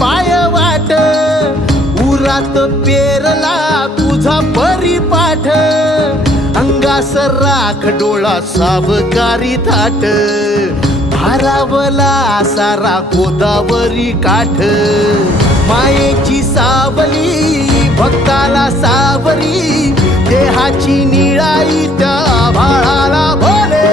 पाय वाट उरात पेरला तुझा परिपाठ अंगास राख डोळा सावकारी थाट भारावला सारा गोदावरी काठ मायेची सावली भक्ताला सावरी देहाची निळाई त्या भाळाला भोले